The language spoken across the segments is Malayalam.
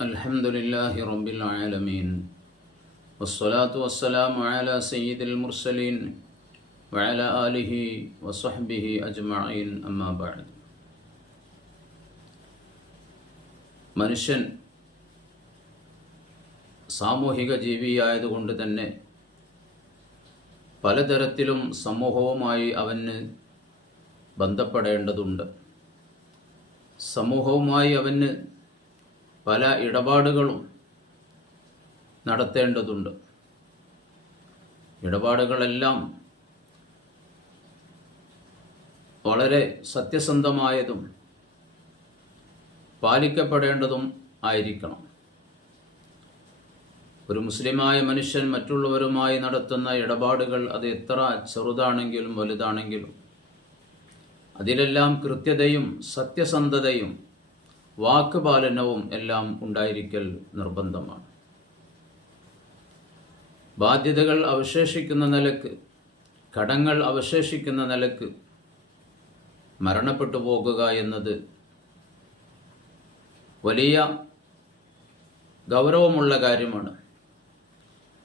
الحمد لله رب العالمين والصلاة والسلام على سيد المرسلين وعلى آله وصحبه أجمعين أما بعد മനുഷ്യൻ സാമൂഹിക ജീവിയായതുകൊണ്ട് തന്നെ പലതരത്തിലും സമൂഹവുമായി അവന് ബന്ധപ്പെടേണ്ടതുണ്ട് സമൂഹവുമായി അവന് പല ഇടപാടുകളും നടത്തേണ്ടതുണ്ട്. ഇടപാടുകളെല്ലാം വളരെ സത്യസന്ധമായതും പാലിക്കപ്പെടേണ്ടതും ആയിരിക്കണം. ഒരു മുസ്ലിമായ മനുഷ്യൻ മറ്റുള്ളവരുമായി നടത്തുന്ന ഇടപാടുകൾ അത് എത്ര ചെറുതാണെങ്കിലും വലുതാണെങ്കിലും അതിലെല്ലാം കൃത്യതയും സത്യസന്ധതയും വാക്കുപാലനവും എല്ലാം ഉണ്ടായിരിക്കൽ നിർബന്ധമാണ്. ബാധ്യതകൾ അവശേഷിക്കുന്ന നിലയ്ക്ക് കടങ്ങൾ അവശേഷിക്കുന്ന നിലയ്ക്ക് മരണപ്പെട്ടു പോകുക എന്നത് വലിയ ഗൗരവമുള്ള കാര്യമാണ്.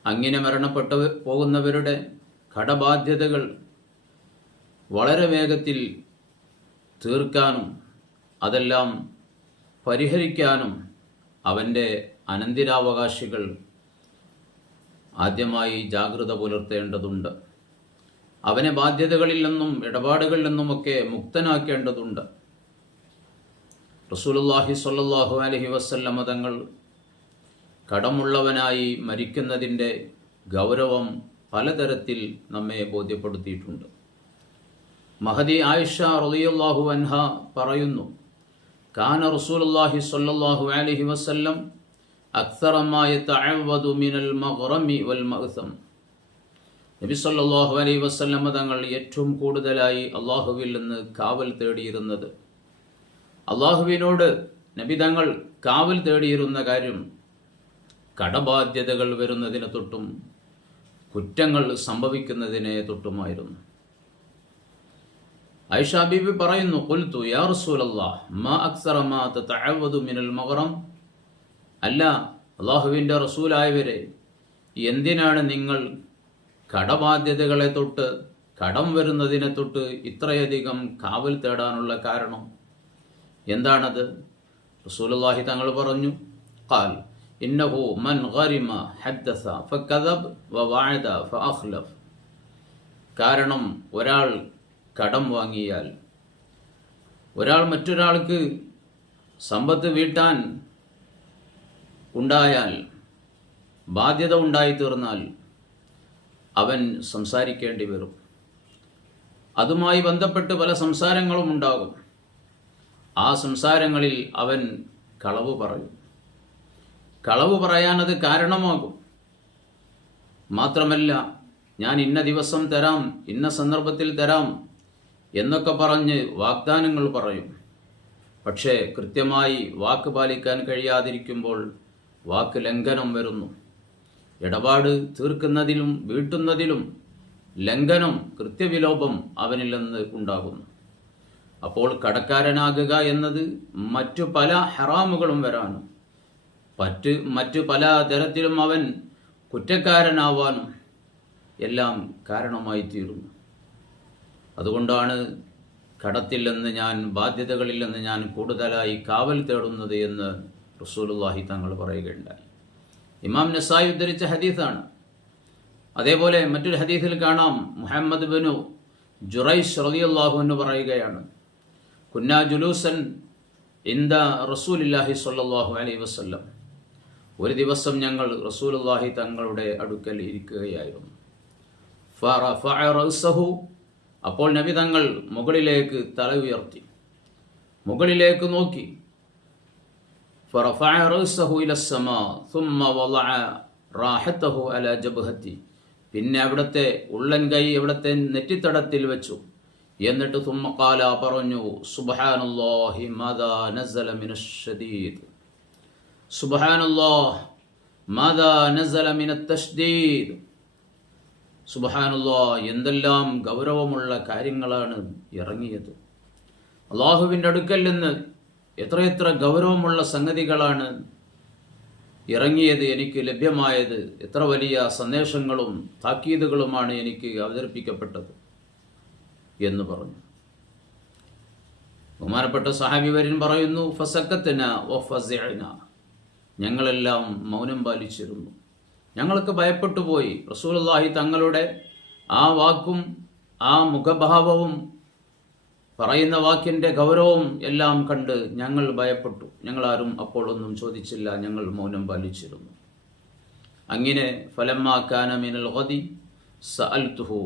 അങ്ങനെ മരണപ്പെട്ടു പോകുന്നവരുടെ കടബാധ്യതകൾ വളരെ വേഗത്തിൽ തീർക്കാനും അതെല്ലാം പരിഹരിക്കാനും അവന്റെ അനന്തിരാവകാശികൾ ആദ്യമായി ജാഗ്രത പുലർത്തേണ്ടതുണ്ട്. അവനെ ബാധ്യതകളിൽ നിന്നും ഇടപാടുകളിൽ നിന്നുമൊക്കെ മുക്തനാക്കേണ്ടതുണ്ട്. റസൂലുല്ലാഹി സ്വല്ലല്ലാഹു അലഹി വസ്ല്ലമ തങ്ങൾ കടമുള്ളവനായി മരിക്കുന്നതിന്റെ ഗൗരവം പലതരത്തിൽ നമ്മെ ബോധ്യപ്പെടുത്തിയിട്ടുണ്ട്. മഹദി ആയിഷ റളിയല്ലാഹു അൻഹ പറയുന്നു കാന റസൂലുള്ളാഹി സ്വല്ലല്ലാഹു അലൈഹി വസല്ലം അക്സറ മാ യതഅവദു മിനൽ മഗ്റമി വൽ മഅസം നബി സല്ലല്ലാഹു അലൈഹി വസല്ലം തങ്ങൾ ഏറ്റവും കൂടുതലായി അള്ളാഹുവിൽ നിന്ന് കാവൽ തേടിയിരുന്നത്. അള്ളാഹുവിനോട് നബി തങ്ങൾ കാവൽ തേടിയിരുന്ന കാര്യം കടബാധ്യതകൾ വരുന്നതിനെ തൊട്ടും കുറ്റങ്ങൾ സംഭവിക്കുന്നതിനെ തൊട്ടുമായിരുന്നു. ഐഷ ബീബി പറയുന്നു കൊൽത്തു യാ റസൂലല്ലാഹ് മാ അക്സറ മാ തതഅവദു മിനൽ മഗ്റം? അല്ല അള്ളാഹുവിന്റെ റസൂലായവരെ എന്തിനാണ് നിങ്ങൾ കടബാധ്യതകളെ തൊട്ട് കടം വരുന്നതിനെ തൊട്ട് ഇത്രയധികം കാവൽ തേടാനുള്ള കാരണം? എന്താണത്? റസൂലുള്ളാഹി തങ്ങൾ പറഞ്ഞു ഖാൽ ഇന്നഹു മൻ ഗരിമ ഹദ്ദസ ഫകദബ് കാരണം ഒരാൾ കടം വാങ്ങിയാൽ ഒരാൾ മറ്റൊരാൾക്ക് സമ്പത്ത് വീട്ടാൻ ഉണ്ടായാൽ ബാധ്യത ഉണ്ടായിത്തീർന്നാൽ അവൻ സംസാരിക്കേണ്ടി വരും. അതുമായി ബന്ധപ്പെട്ട് പല സംസാരങ്ങളും ഉണ്ടാകും. ആ സംസാരങ്ങളിൽ അവൻ കളവ് പറയും. കളവ് പറയാനത് കാരണമാകും. മാത്രമല്ല ഞാൻ ഇന്ന ദിവസം തരാം ഇന്ന സന്ദർഭത്തിൽ തരാം എന്നൊക്കെ പറഞ്ഞ് വാഗ്ദാനങ്ങൾ പറയും. പക്ഷേ കൃത്യമായി വാക്ക് പാലിക്കാൻ കഴിയാതിരിക്കുമ്പോൾ വാക്ക് ലംഘനം വരുന്നു. ഇടപാട് തീർക്കുന്നതിലും വീട്ടുന്നതിലും ലംഘനം കൃത്യവിലോപം അവനിൽ നിന്ന് ഉണ്ടാകുന്നു. അപ്പോൾ കടക്കാരനാകുക എന്നത് മറ്റു പല ഹറാമുകളും വരാനും മറ്റ് മറ്റു പല തരത്തിലും അവൻ കുറ്റക്കാരനാവാനും എല്ലാം കാരണമായി തീരുന്നു. അതുകൊണ്ടാണ് കടത്തില്ലെന്ന് ഞാൻ ബാധ്യതകളില്ലെന്ന് ഞാൻ കൂടുതലായി കാവൽ തേടുന്നത് എന്ന് റസൂലുള്ളാഹി തങ്ങൾ പറയുകയുണ്ടായി. ഇമാം നസായി ഉദ്ധരിച്ച ഹദീസാണ്. അതേപോലെ മറ്റൊരു ഹദീസിൽ കാണാം. മുഹമ്മദ് ബിനു ജുറൈസ് റളിയല്ലാഹു എന്ന് പറയുകയാണ്. കുന്ന ജുലൂസൻ ഇന്ദ റസൂലില്ലാഹി സ്വല്ലല്ലാഹു അലൈഹി വസല്ലം. ഒരു ദിവസം ഞങ്ങൾ റസൂലുള്ളാഹി തങ്ങളുടെ അടുക്കൽ ഇരിക്കുകയായിരുന്നു. അപ്പോൾ നബി തങ്ങൾ മുകളിലേക്ക് തല ഉയർത്തി. മുകളിലേക്ക് നോക്കി. പിന്നെ അവിടുത്തെ ഉള്ളൻകൈ അവിടുത്തെ നെറ്റിത്തടത്തിൽ വെച്ചു. എന്നിട്ട് തുമ്മക്കാല പറഞ്ഞു സുബാനുല്ലാഹി മദീദ് സുബാനുല്ലാഹ് മദീദ് സുബഹാനുല്ലാ എന്തെല്ലാം ഗൗരവമുള്ള കാര്യങ്ങളാണ് ഇറങ്ങിയത്. അള്ളാഹുവിന്റെ അടുക്കൽ നിന്ന് എത്രയെത്ര ഗൗരവമുള്ള സംഗതികളാണ് ഇറങ്ങിയത് എനിക്ക് ലഭ്യമായത് എത്ര വലിയ സന്ദേശങ്ങളും താക്കീതുകളുമാണ് എനിക്ക് അവതരിപ്പിക്കപ്പെട്ടത് എന്ന് പറഞ്ഞു. ബഹുമാനപ്പെട്ട സഹാബി വരിൻ പറയുന്നു ഫസക്കത്തിന ഒ ഫസ ഞങ്ങളെല്ലാം മൗനം പാലിച്ചിരുന്നു. ഞങ്ങൾക്ക് ഭയപ്പെട്ടു പോയി. റസൂലുള്ളാഹി തങ്ങളുടെ ആ വാക്കും ആ മുഖഭാവവും പറയുന്ന വാക്കിന്റെ ഗൗരവവും എല്ലാം കണ്ട് ഞങ്ങൾ ഭയപ്പെട്ടു. ഞങ്ങളാരും അപ്പോൾ ഒന്നും ചോദിച്ചില്ല. ഞങ്ങൾ മൗനം പാലിച്ചിരുന്നു. അങ്ങനെ ഫലമാക്കാന മിനൽ ഗദി സഅൽതുഹു.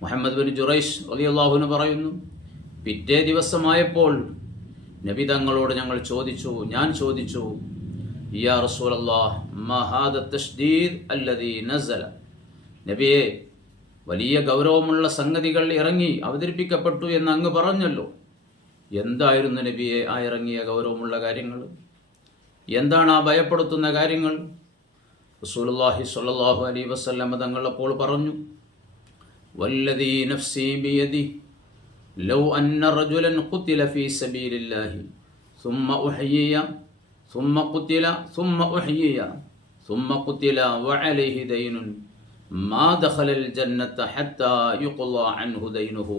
മുഹമ്മദ് ബിൻ ജുറൈഷ് റളിയല്ലാഹുവിന് പറയുന്നു പിറ്റേ ദിവസമായപ്പോൾ നബി തങ്ങളോട് ഞങ്ങൾ ചോദിച്ചു ഞാൻ ചോദിച്ചു യാ റസൂലല്ലാഹ് മാ ഹാദ തഷ്ദീദ് അല്ലദീ നസല നബിയെ വലിയ ഗൗരവമുള്ള സംഗതികൾ ഇറങ്ങി അവതരിപ്പിക്കപ്പെട്ടു എന്ന് അങ്ങ് പറഞ്ഞല്ലോ എന്തായിരുന്നു നബിയെ ആ ഇറങ്ങിയ ഗൗരവമുള്ള കാര്യങ്ങൾ എന്താണ് ആ ഭയപ്പെടുത്തുന്ന കാര്യങ്ങൾ റസൂലുള്ളാഹി സ്വല്ലല്ലാഹു അലൈഹി വസല്ലം തങ്ങൾ അപ്പോൾ പറഞ്ഞു വല്ലദീ നഫ്സി ബിയദി ലൗ അന്ന റജുലൻ ഖുതില ഫീ സബീലില്ലാഹി ثم أحيي സുമ്മ കുത്തില സുമ്മ ഒഹിയ സുമ്മ കുത്തില വഅലൈഹി ദൈനുൻ മാ ദഖലൽ ജന്നത്ത ഹത്ത യുഖ്ള അൻഹു ദൈനുഹു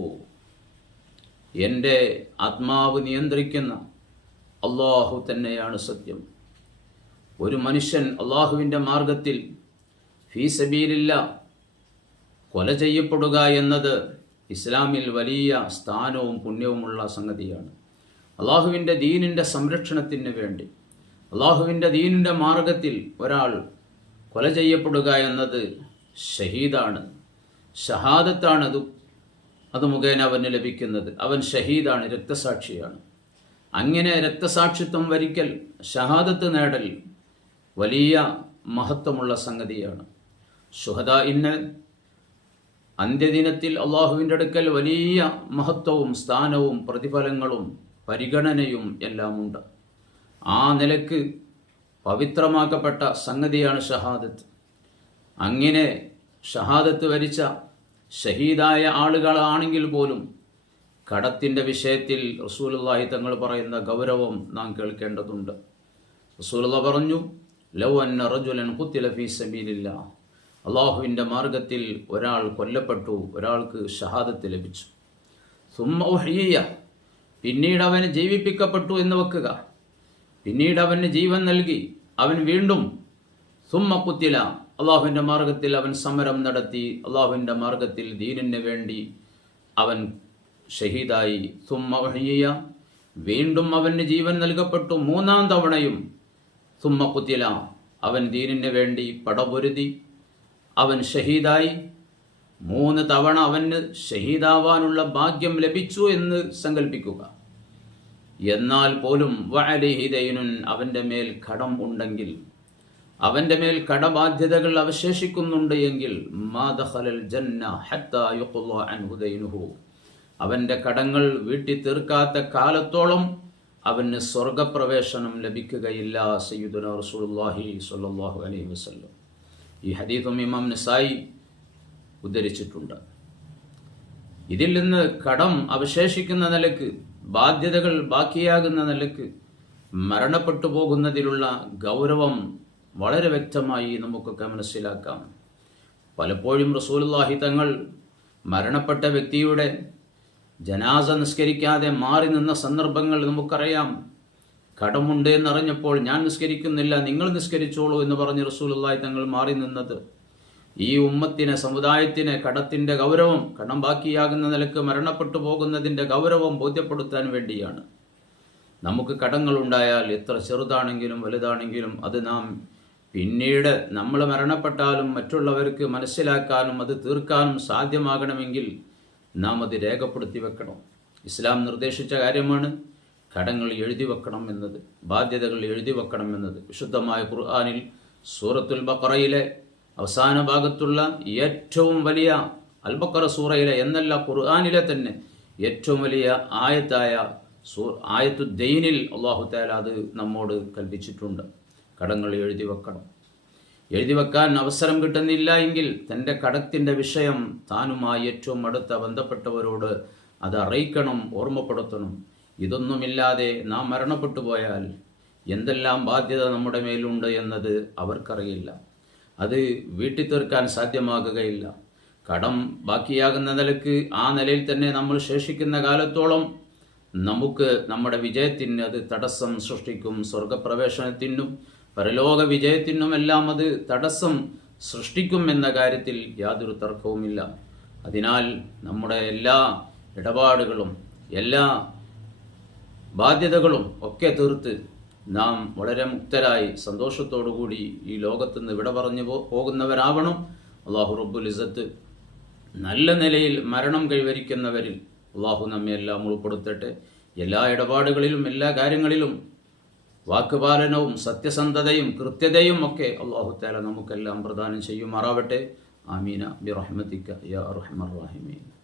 എന്റെ ആത്മാവ് നിയന്ത്രിക്കുന്ന അള്ളാഹു തന്നെയാണ് സത്യം. ഒരു മനുഷ്യൻ അള്ളാഹുവിന്റെ മാർഗത്തിൽ ഫീസബീലില്ല കൊല ചെയ്യപ്പെടുക എന്നത് ഇസ്ലാമിൽ വലിയ സ്ഥാനവും പുണ്യവുമുള്ള സംഗതിയാണ്. അള്ളാഹുവിന്റെ ദീനിന്റെ സംരക്ഷണത്തിന് വേണ്ടി അള്ളാഹുവിന്റെ ദീനിന്റെ മാർഗത്തിൽ ഒരാൾ കൊല ചെയ്യപ്പെടുക എന്നത് ഷഹീദാണ്. ഷഹാദത്താണ് അത് അത് മുഖേന അവന് ലഭിക്കുന്നത്. അവൻ ഷഹീദാണ് രക്തസാക്ഷിയാണ്. അങ്ങനെ രക്തസാക്ഷിത്വം വരിക്കൽ ഷഹാദത്ത് നേടൽ വലിയ മഹത്വമുള്ള സംഗതിയാണ്. ഷുഹദ ഇന്ന് അന്ത്യദിനത്തിൽ അള്ളാഹുവിന്റെ അടുക്കൽ വലിയ മഹത്വവും സ്ഥാനവും പ്രതിഫലങ്ങളും പരിഗണനയും എല്ലാമുണ്ട്. ആ നിലയ്ക്ക് പവിത്രമാക്കപ്പെട്ട സംഗതിയാണ് ഷഹാദത്ത്. അങ്ങനെ ഷഹാദത്ത് വരിച്ച ഷഹീദായ ആളുകളാണെങ്കിൽ പോലും കടത്തിന്റെ വിഷയത്തിൽ റസൂലുള്ളാഹി തങ്ങൾ പറയുന്ന ഗൗരവം നാം കേൾക്കേണ്ടതുണ്ട്. റസൂലുള്ള പറഞ്ഞു ലൗ അന്ന റജുലൻ കുത്തില ഫീ സബീലില്ല. അള്ളാഹുവിന്റെ മാർഗത്തിൽ ഒരാൾ കൊല്ലപ്പെട്ടു ഒരാൾക്ക് ഷഹാദത്ത് ലഭിച്ചു. സുമ്മ പിന്നീട് അവന് ജീവിപ്പിക്കപ്പെട്ടു എന്ന് വെക്കുക. പിന്നീട് അവന് ജീവൻ നൽകി. അവൻ വീണ്ടും സുമ്മ കുത്തില. അള്ളാഹുവിന്റെ മാർഗത്തിൽ അവൻ സമരം നടത്തി. അള്ളാഹുവിന്റെ മാർഗത്തിൽ ദീനിന് വേണ്ടി അവൻ ഷഹീദായി. സുമ്മ ഉഹ്യിയ വീണ്ടും അവന് ജീവൻ നൽകപ്പെട്ടു. മൂന്നാം തവണയും സുമ്മ കുത്തില. അവൻ ദീനിന് വേണ്ടി പടപൊരുതി. അവൻ ഷഹീദായി. മൂന്ന് തവണ അവന് ഷഹീദാവാനുള്ള ഭാഗ്യം ലഭിച്ചു എന്ന് സങ്കല്പിക്കുക എന്നാൽ പോലും വഅലിഹിദൈനുൻ അവന്റെ മേൽ കടം ഉണ്ടെങ്കിൽ അവന്റെ മേൽ കടബാധ്യതകൾ അവശേഷിക്കുന്നുണ്ട് എങ്കിൽ ദൈനുഹു. അവന്റെ കടങ്ങൾ വീട്ടി തീർക്കാത്ത കാലത്തോളം അവന് സ്വർഗപ്രവേശനം ലഭിക്കുകയില്ല റസൂലുള്ളാഹി സ്വല്ലല്ലാഹു അലൈഹി വസല്ലം. ഈ ഹദീഫും ഇമാം നിസായി ഉദ്ധരിച്ചിട്ടുണ്ട്. ഇതിൽ നിന്ന് കടം അവശേഷിക്കുന്ന നിലയ്ക്ക് ബാധ്യതകൾ ബാക്കിയാകുന്ന നിലയ്ക്ക് മരണപ്പെട്ടു പോകുന്നതിലുള്ള ഗൗരവം വളരെ വ്യക്തമായി നമുക്കൊക്കെ മനസ്സിലാക്കാം. പലപ്പോഴും റസൂലുള്ളാഹി തങ്ങൾ മരണപ്പെട്ട വ്യക്തിയുടെ ജനാസ നിസ്കരിക്കാതെ മാറി നിന്ന സന്ദർഭങ്ങൾ നമുക്കറിയാം. കടമുണ്ട് എന്നറിഞ്ഞപ്പോൾ ഞാൻ നിസ്കരിക്കുന്നില്ല നിങ്ങൾ നിസ്കരിച്ചോളൂ എന്ന് പറഞ്ഞ് റസൂലുള്ളാഹി തങ്ങൾ മാറി നിന്നത്. ഈ ഉമ്മത്തിന് സമുദായത്തിന് കടത്തിന്റെ ഗൗരവം കടം ബാക്കിയാകുന്ന നിലയ്ക്ക് മരണപ്പെട്ടു പോകുന്നതിന്റെ ഗൗരവം ബോധ്യപ്പെടുത്താൻ വേണ്ടിയാണ്. നമുക്ക് കടങ്ങളുണ്ടായാൽ എത്ര ചെറുതാണെങ്കിലും വലുതാണെങ്കിലും അത് നാം പിന്നീട് നമ്മൾ മരണപ്പെട്ടാലും മറ്റുള്ളവർക്ക് മനസ്സിലാക്കാനും അത് തീർക്കാനും സാധ്യമാകണമെങ്കിൽ നാം അത് രേഖപ്പെടുത്തി വെക്കണം. ഇസ്ലാം നിർദ്ദേശിച്ച കാര്യമാണ് കടങ്ങൾ എഴുതി വെക്കണം എന്നത് ബാധ്യതകൾ എഴുതി വെക്കണം എന്നത്. വിശുദ്ധമായ ഖുർആാനിൽ സൂറത്തുൽ ബക്കറയിലെ അവസാന ഭാഗത്തുള്ള ഏറ്റവും വലിയ അൽബക്കറ സൂറയിലെ എന്നല്ല ഖുർആാനിലെ തന്നെ ഏറ്റവും വലിയ ആയത്തായ സൂ ആയത്തു ദൈനിൽ അള്ളാഹു താല അത് നമ്മോട് കൽപ്പിച്ചിട്ടുണ്ട്. കടങ്ങൾ എഴുതി വെക്കണം. എഴുതി വെക്കാൻ അവസരം കിട്ടുന്നില്ല എങ്കിൽ തന്റെ കടത്തിന്റെ വിഷയം താനുമായി ഏറ്റവും അടുത്ത ബന്ധപ്പെട്ടവരോട് അത് അറിയിക്കണം ഓർമ്മപ്പെടുത്തണം. ഇതൊന്നുമില്ലാതെ നാം മരണപ്പെട്ടു പോയാൽ എന്തെല്ലാം ബാധ്യത നമ്മുടെ മേലുണ്ട് എന്നത് അവർക്കറിയില്ല. അത് വീട്ടിൽ തീർക്കാൻ സാധ്യമാകുകയില്ല. കടം ബാക്കിയാകുന്ന നിലയ്ക്ക് ആ നിലയിൽ തന്നെ നമ്മൾ ശേഷിക്കുന്ന കാലത്തോളം നമുക്ക് നമ്മുടെ വിജയത്തിന് അത് തടസ്സം സൃഷ്ടിക്കും. സ്വർഗപ്രവേശനത്തിനും പരലോക വിജയത്തിനുമെല്ലാം അത് തടസ്സം സൃഷ്ടിക്കും എന്ന കാര്യത്തിൽ യാതൊരു തർക്കവുമില്ല. അതിനാൽ നമ്മുടെ എല്ലാ ഇടപാടുകളും എല്ലാ ബാധ്യതകളും ഒക്കെ തീർത്ത് നാം വളരെ മുക്തരായി സന്തോഷത്തോടുകൂടി ഈ ലോകത്ത് നിന്ന് ഇവിടെ പറഞ്ഞു പോകുന്നവരാവണം. അള്ളാഹു റബ്ബുൽ ഇസത്ത് നല്ല നിലയിൽ മരണം കൈവരിക്കുന്നവരിൽ അള്ളാഹു നമ്മെ എല്ലാം ഉൾപ്പെടുത്തട്ടെ. എല്ലാ ഇടപാടുകളിലും എല്ലാ കാര്യങ്ങളിലും വാക്കുപാലനവും സത്യസന്ധതയും കൃത്യതയും ഒക്കെ അള്ളാഹു താല നമുക്കെല്ലാം പ്രദാനം ചെയ്യുമാറാവട്ടെ. ആമീന ബി യാ റഹ്മർ റഹിമീൻ.